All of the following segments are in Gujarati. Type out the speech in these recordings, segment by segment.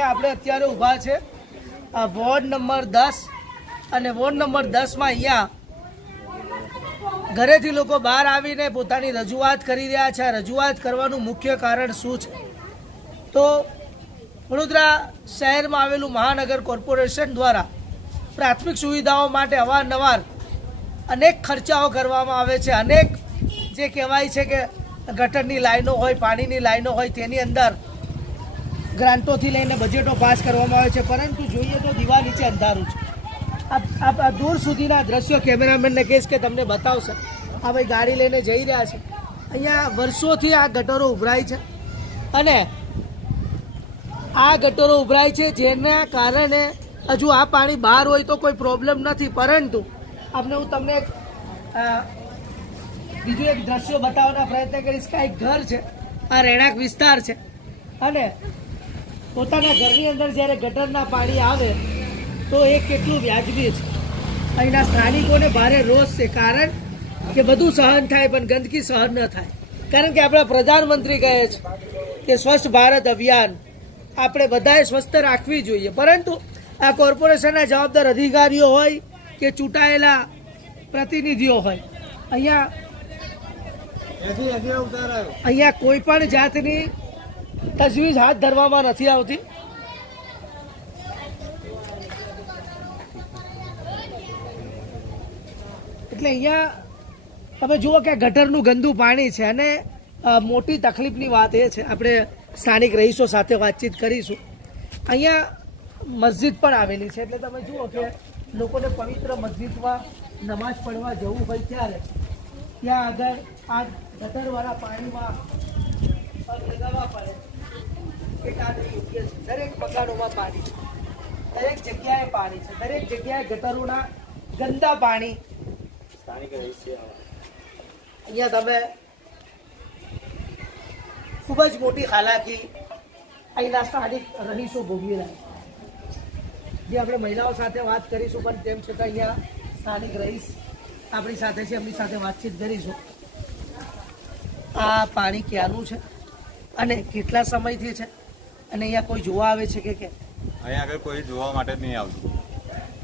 આપણે અત્યારે ઊભા છે, આ વોર્ડ નંબર દસ અને વોર્ડ નંબર દસમાં અહીંયા ઘરેથી લોકો બહાર આવીને પોતાની રજૂઆત કરી રહ્યા છે. રજૂઆત કરવાનું મુખ્ય કારણ શું છે? તો વડોદરા શહેરમાં આવેલું મહાનગર કોર્પોરેશન દ્વારા પ્રાથમિક સુવિધાઓ માટે અવારનવાર અનેક ખર્ચાઓ કરવામાં આવે છે. અનેક જે કહેવાય છે કે ગટરની લાઈનો હોય, પાણીની લાઈનો હોય, તેની અંદર ગ્રાન્ટોથી લઈને બજેટો પાસ કરવામાં આવે છે. પરંતુ જોઈએ તો દીવા નીચે અંધારું છે. આ દૂર સુધીના દ્રશ્યો કેમેરામેનને કહીશ કે તમને બતાવશે. આ ભાઈ ગાડી લઈને જઈ રહ્યા છે. અહીંયા વર્ષોથી આ ગટરો ઉભરાય છે. અને આ ગટરો ઉભરાય છે જેના કારણે હજુ આ પાણી બહાર હોય તો કોઈ પ્રોબ્લેમ નથી. પરંતુ આપણે હું તમને એક, બીજું એક દ્રશ્યો બતાવવાનો પ્રયત્ન કરીશ. કે એક ઘર છે. આ રહેણાંક વિસ્તાર છે. અને પોતાના ઘરની અંદર જ્યારે ગટરના પાણી આવે તો એ કેટલું વ્યાજબી છે. અહીંના સ્થાનિકોને ભારે રોષ છે કારણ કે બધું સહન થાય પણ ગંદકી સહન ન થાય. કારણ કે આપણા પ્રધાનમંત્રી કહે છે કે સ્વચ્છ ભારત અભિયાન આપણે બધાએ સ્વસ્થ રાખવી જોઈએ. પરંતુ આ કોર્પોરેશનના જવાબદાર અધિકારીઓ હોય કે ચૂંટાયેલા પ્રતિનિધિઓ હોય અહીંયા અહીંયા કોઈ પણ જાતની તજવીજ હાથ ધરવામાં નથી આવતી. એટલે અહીંયા તમે જુઓ કે ગટરનું ગંદુ પાણી છે અને મોટી તકલીફની વાત એ છે. આપણે સ્થાનિક રહીશો સાથે વાતચીત કરીશું. અહીંયા મસ્જિદ પણ આવેલી છે. એટલે તમે જુઓ કે લોકોને પવિત્ર મસ્જિદમાં નમાઝ પડવા જવું હોય ત્યારે ત્યાં આગળ આ ગટરવાળા પાણીમાં લગાવવા પડે. કામ દરેક મકાનોમાં પાણી છે. દરેક જગ્યાએ પાણી છે. દરેક જગ્યાએ ગટરોના ગંદા પાણી. અહીંયા તમે ખૂબ જ મોટી હાલાકી અહીંના સ્થાનિક રહીશો ભોગવી રહ્યા છે. જે આપણે મહિલાઓ સાથે વાત કરીશું પણ તેમ છતાં અહીંયા સ્થાનિક રહીશ આપણી સાથે છે એમની સાથે વાતચીત કરીશું. આ પાણી ક્યાંનું છે અને કેટલા સમયથી છે? અને અહીંયા કોઈ જોવા આવે છે કે કે? અહીંયા આગળ કોઈ જોવા માટે જ નહીં આવતું.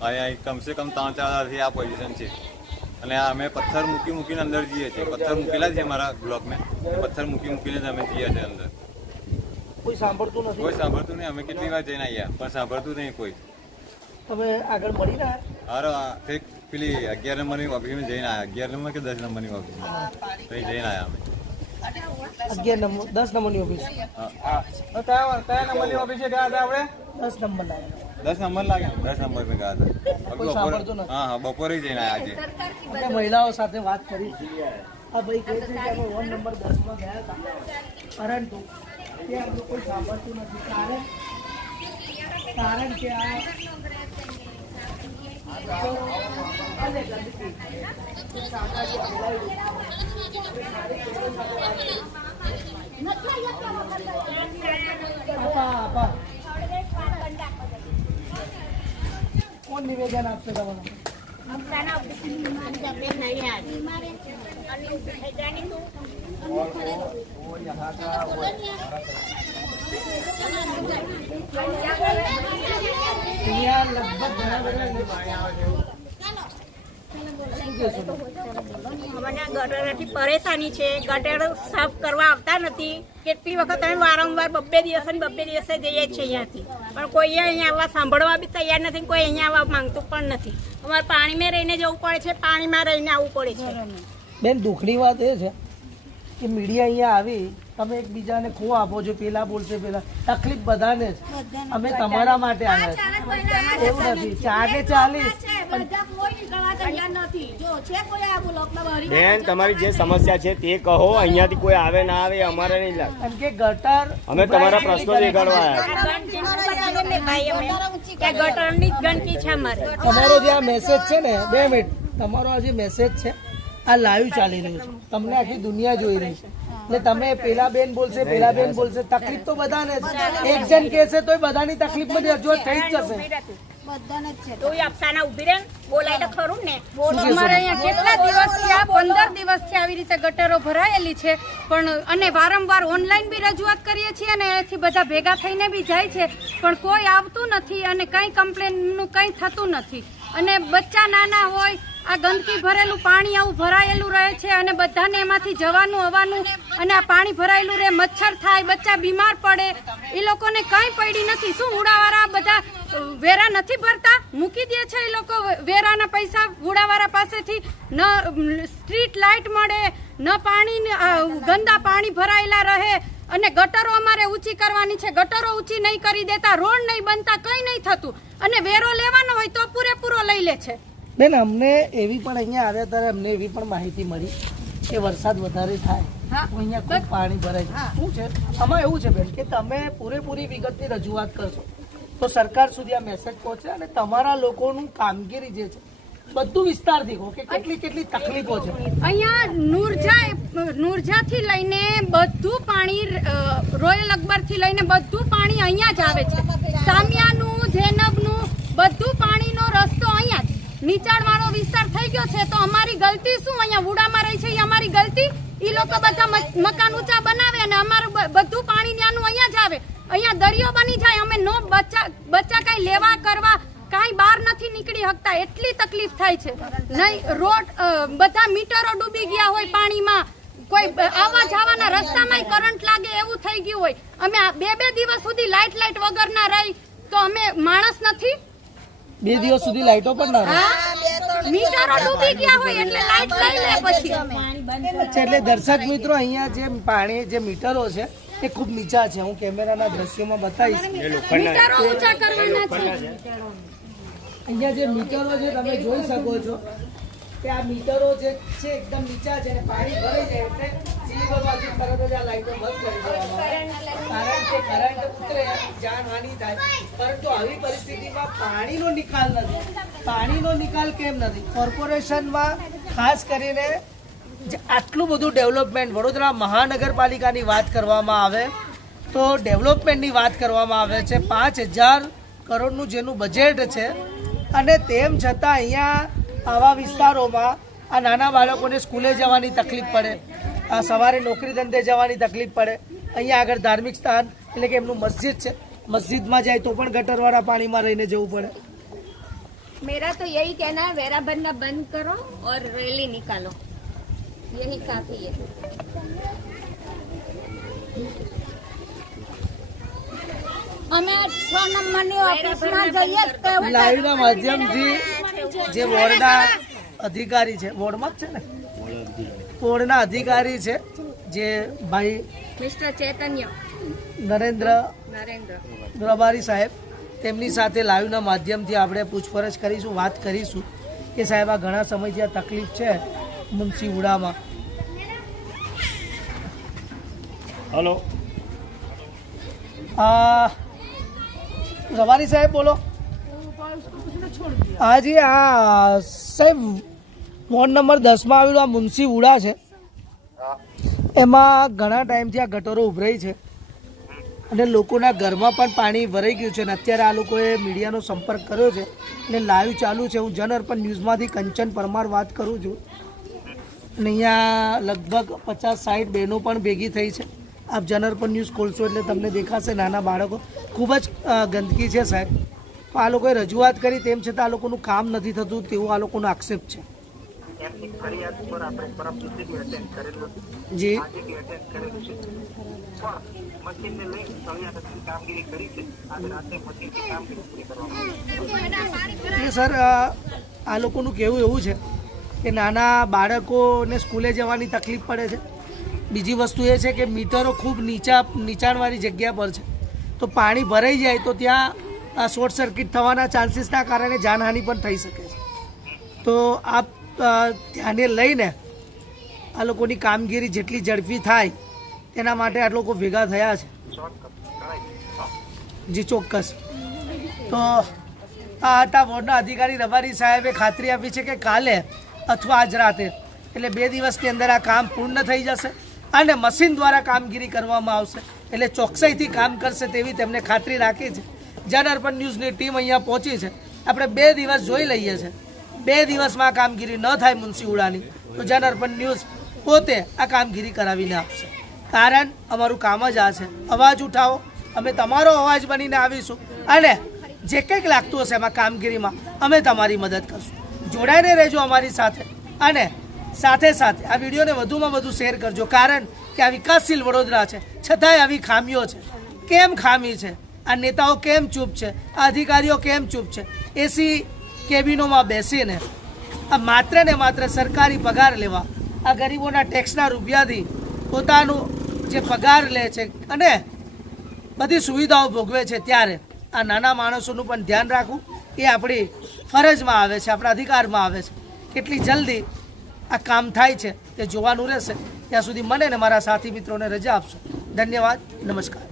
અહીંયા કમસે કમ ત્રણ ચાર હજારથી આ પોઝિશન છે. અને આ અમે પથ્થર મૂકી મૂકીને અંદર જઈએ છીએ. પથ્થર મૂકેલા છે અમારા બ્લોકમાં પથ્થર મૂકી મૂકીને જ અમે જઈએ છીએ અંદર. કોઈ સાંભળતું કોઈ સાંભળતું નહીં. અમે કેટલી વાર જઈને આવ્યા પણ સાંભળતું નહીં કોઈ. તમે આગળ મળી રહ્યા? અરે કંઈક પેલી અગિયાર નંબરની ઓફિસમાં જઈને આવ્યા અગિયાર નંબર કે દસ નંબરની ઓફિસમાં જઈને આવ્યા અમે. અગિયાર નંબર દસ નંબરની ઓફિસ કયા કયા નંબરની ઓફિસે ગયા હતા આપણે? દસ નંબર લાગે. દસ નંબર લાગે? દસ નંબર પર ગયા હતા હા હા બપોરે જઈને આજે. મહિલાઓ સાથે વાત કરી. આ ભાઈ કહે છે કે અમે વોર્ડ નંબર દસમાં ગયા હતા. પરંતુ તે અમને કોઈ સાંભળતું નથી. કારણ કારણ કે આ ગંદકી સામાજિક ફેલાયેલું. આપા, આપા. કોણ નિવેદન આપશે તમારું અહીંયા લગભગ ઘણા બધા તમે? ગટરથી પરેશાની છે. ગટર સાફ કરવા આવતા નથી. કેટલી વખત અમે વારંવાર બબ્બે દિવસે બબ્બે દિવસે જઈએ છીએ અહીંયાથી. પણ કોઈ અહીંયા આવવા સાંભળવા બી તૈયાર નથી કોઈ અહીંયા આવવા માંગતું પણ નથી. અમારે પાણીમાં રહીને જવું પડે છે, પાણીમાં રહીને આવવું પડે છે. બેન, દુઃખની વાત એ છે. કે મીડિયા અહીંયા આવી તમે એકબીજાને ખો આપો છો. પેલા બોલશે પેલા. તકલીફ બધાને જ. અમે તમારા માટે આવ્યા છે એવું નથી. ચાલે ચાલીસ. બેન તમારી જે સમસ્યા છે તે કહો અહીંયાથી કોઈ આવે ના આવે અમારે નહીં લાગે. કારણ કે ગટર અમે તમારા પ્રશ્નો દેખાડવા આવ્યા. તમારો જે આ મેસેજ છે ને બે મિનિટ તમારો આ જે મેસેજ છે આ લાઈવ ચાલી રહ્યું છે. તમને આખી દુનિયા જોઈ રહી છે. એટલે તમે પેલા બેન બોલશે પેલા બેન બોલશે. તકલીફ તો બધાને છે એક જણ કહેશે તોય બધાની તકલીફમાં રજૂઆત થઈ જ જશે. તો એ અફસાના ઊભી રહે ને બોલાય તો ખરું ને. અમારે અહીંયા કેટલા દિવસથી આ પંદર દિવસથી આવી રીતે ગટરો ભરાયેલી છે. પણ અને વારંવાર ઓનલાઈન બી રજૂઆત કરીએ છીએ અને એથી બધા ભેગા થઈને બી જાય છે. પણ કોઈ આવતું નથી અને કંઈ કમ્પ્લેનનું કંઈ થતું નથી. અને બચ્ચા નાના હોય આ ગંદકી ભરેલું પાણી આવું ભરાયેલું રહે છે અને બધાને એમાંથી જવાનું, આવવાનું અને આ પાણી ભરાયેલું રહે, મચ્છર થાય, બચ્ચા બીમાર પડે, એ લોકોને કંઈ પડી નથી. શું ઉડાવાળા બધા વેરા નથી ભરતા? મૂકી દે છે એ લોકો વેરાના પૈસા ઉડાવાળા પાસેથી. ન, સ્ટ્રીટ લાઇટ મળે, ન પાણી ગંદા પાણી ભરાયેલા રહે અને ગટરો અમારે ઊંચી કરવાની છે. ગટરો ઊંચી નહીં કરી દેતા, રોડ નહીં બનતા, કંઈ નહીં થતું. અને વેરો લેવાનો હોય તો પૂરેપૂરો લઈ લે છે. બેન અમને એવી પણ અહીંયા આવ્યા ત્યારે અમને એવી પણ માહિતી મળી કે વરસાદ વધારે થાય. અહીંયા ખૂબ પાણી ભરાય છે. શું છે? આમાં એવું છે બેન કે તમે પૂરેપૂરી વિગતની રજૂઆત કરશો. તો સરકાર સુધી આ મેસેજ પહોંચે અને તમારા લોકોનું કામગીરી જે છે બધું વિસ્તારથી કહો કે કેટલી કેટલી તકલીફો છે. અહીંયા નૂરજા નૂરજા થી લઈને બધું પાણી રોયલ રોયલ અકબરથી લઈને બધું પાણી અહીંયા જ આવે છે. સામિયાનું ઝેનબનું બધું જ નીચાણવાળો વિસ્તાર થઈ ગયો છે, તો અમારી ગલતી શું? અહીંયા વુડામાં રહી છે, એ અમારી ગલતી? એ લોકો બધા મકાન ઊંચા બનાવે અને અમારું બધું પાણી ત્યાંનું અહીંયા જ આવે. અહીંયા દરિયો બની જાય, અમે નો બચ્ચા બચ્ચા કઈ લેવા કરવા કાંઈ બહાર નથી નીકળી શકતા. એટલી તકલીફ થાય છે. નહીં, રોડ બધા મીટરો ડૂબી ગયા હોય પાણીમાં. કોઈ આવવા જવાના રસ્તામાં કરંટ લાગે એવું થઈ ગયું હોય. અમે બે બે દિવસ સુધી લાઇટ લાઇટ વગરના રહી, તો અમે માણસ નથી. બે દિવસ સુધી લાઈટો પણ ના રહે. હા? મીટરો ડૂબી ગયા હોય એટલે લાઇટ લઈ લે પછી. અચ્છા, એટલે દર્શક મિત્રો અહીંયા જે પાણી જે મીટરો છે એ ખૂબ નીચા છે. હું કેમેરાના દ્રશ્યોમાં બતાવીશ. મીટરો ઊંચા કરવાના અહીંયા જે મીટરો છે તમે જોઈ શકો છો કે આ મીટરો જે છે એકદમ નીચા છે અને પાણી ભરાઈ જાય એટલે પાણીનો નિકાલ કેમ નથી? કોર્પોરેશનમાં ખાસ કરીને આટલું બધું ડેવલપમેન્ટ વડોદરા મહાનગરપાલિકાની વાત કરવામાં આવે, તો ડેવલપમેન્ટની વાત કરવામાં આવે છે. પાંચ હજાર કરોડનું જેનું બજેટ છે, અને તેમ છતાં અહીંયા આવા વિસ્તારોમાં આ નાના બાળકોને સ્કૂલે જવાની તકલીફ પડે. સવારે નોકરી ધંધે જવાની તકલીફ પડે. અહીંયા આગળ ધાર્મિક સ્થાન એટલે કે એમનું મસ્જિદ છે. મસ્જિદમાં જાય તો પણ ગટરવાળા પાણીમાં રહીને જવું પડે. મેરા તો યહી કહેના હૈ વેરા બંધ કરો ઓર રેલી નિકાલો. યહી કાફી હૈ. જે વોર્ડના અધિકારી છે વોર્ડમાં જ છે ને? કોર્ટના અધિકારી છે જે ભાઈ મિસ્ટર ચૈતન્ય. નરેન્દ્ર નરેન્દ્ર. રબારી સાહેબ તેમની સાથે લાઈવના માધ્યમથી આપણે પૂછપરછ કરીશું વાત કરીશું કે સાહેબ આ ઘણા સમયથી આ તકલીફ છે મુનસી ઉડામાં. હલો. રબારી સાહેબ બોલો. હાજી હા સાહેબ વોર્ડ નંબર દસમાં આવેલું આ મુનસી ઉડા છે. એમાં ઘણા ટાઈમથી આ ગટરો ઉભરાઈ છે. અને લોકોના ઘરમાં પણ પાણી ભરાઈ ગયું છે અને અત્યારે આ લોકોએ મીડિયાનો સંપર્ક કર્યો છે અને લાઈવ ચાલુ છે. હું જન ન્યૂઝમાંથી કંચન પરમાર વાત કરું છું. અને અહીંયા લગભગ પચાસ સાઠ બહેનો પણ ભેગી થઈ છે. આપ જનરપન ન્યૂઝ ખોલશો એટલે તમને દેખાશે નાના બાળકો. ખૂબ જ ગંદકી છે સાહેબ. તો આ લોકોએ રજૂઆત કરી, તેમ છતાં આ લોકોનું કામ નથી થતું તેવું આ લોકોનો આક્ષેપ છે. એમની ફરિયાદ પર આપણે પરમ દિવસે બી અટેન્ડ કરેલું હતું. જી. આજે બી અટેન્ડ કરેલું છે. પણ મશીનને લઈ તળિયા કામગીરી કરી છે. આજે રાતે મશીનથી કામગીરી પૂરી કરવામાં સર આ લોકોનું કહેવું એવું છે કે નાના બાળકોને સ્કૂલે જવાની તકલીફ પડે છે. બીજી વસ્તુ એ છે કે મીટરો ખૂબ નીચા નીચાણવાળી જગ્યા પર છે. તો પાણી ભરાઈ જાય તો ત્યાં શોર્ટ સર્કિટ થવાના ચાન્સીસના કારણે જાનહાનિ પણ થઈ શકે છે. તો આપ ધ્યાને લઈને આ લોકોની કામગીરી જેટલી ઝડપી થાય, તેના માટે આ લોકો ભેગા થયા છે. જી, ચોક્કસ. તો આ હતા વોર્ડના અધિકારી રબારી સાહેબે ખાતરી આપી છે કે કાલે અથવા આજ રાતે, એટલે બે દિવસની અંદર આ કામ પૂર્ણ થઈ જશે અને મશીન દ્વારા કામગીરી કરવામાં આવશે. એટલે ચોકસાઈથી કામ કરશે તેવી તેમને ખાતરી રાખી છે. જન અર્પણ ન્યૂઝની ટીમ અહીંયા પહોંચી છે. આપણે બે દિવસ જોઈ લઈએ છીએ. બે દિવસમાં કામગીરી ન થાય મુનશી ઉડાની તો જનઅર્પણ ન્યૂઝ પોતે આ કામગીરી કરાવીને આપશે. કારણ અમારું કામ જ આ છે. અવાજ ઉઠાવો. અમે તમારો અવાજ બનીને આવીશું. અને જે કંઈક લાગતું હશે એમાં કામગીરીમાં, અમે તમારી મદદ કરશું. જોડાઈને રહેજો અમારી સાથે. અને સાથે સાથે આ વિડીયોને વધુમાં વધુ શેર કરજો. કારણ કે આ વિકાસશીલ વડોદરા છે. છતાંય આવી ખામીઓ છે. કેમ ખામી છે? આ નેતાઓ કેમ ચૂપ છે? આ અધિકારીઓ કેમ ચૂપ છે? એસી કેબિનોમાં બેસીને આ માત્ર ને માત્ર સરકારી પગાર લેવા, આ ગરીબોના ટેક્સના રૂપિયાથી પોતાનું જે પગાર લે છે અને બધી સુવિધાઓ ભોગવે છે ત્યારે આ નાના માણસોનું પણ ધ્યાન રાખવું, એ આપણી ફરજમાં આવે છે, આપણા અધિકારમાં આવે છે. કેટલી જલ્દી આ કામ થાય છે, તે જોવાનું રહેશે. ત્યાં સુધી મને ને મારા સાથી મિત્રોને રજા આપશો. ધન્યવાદ, નમસ્કાર.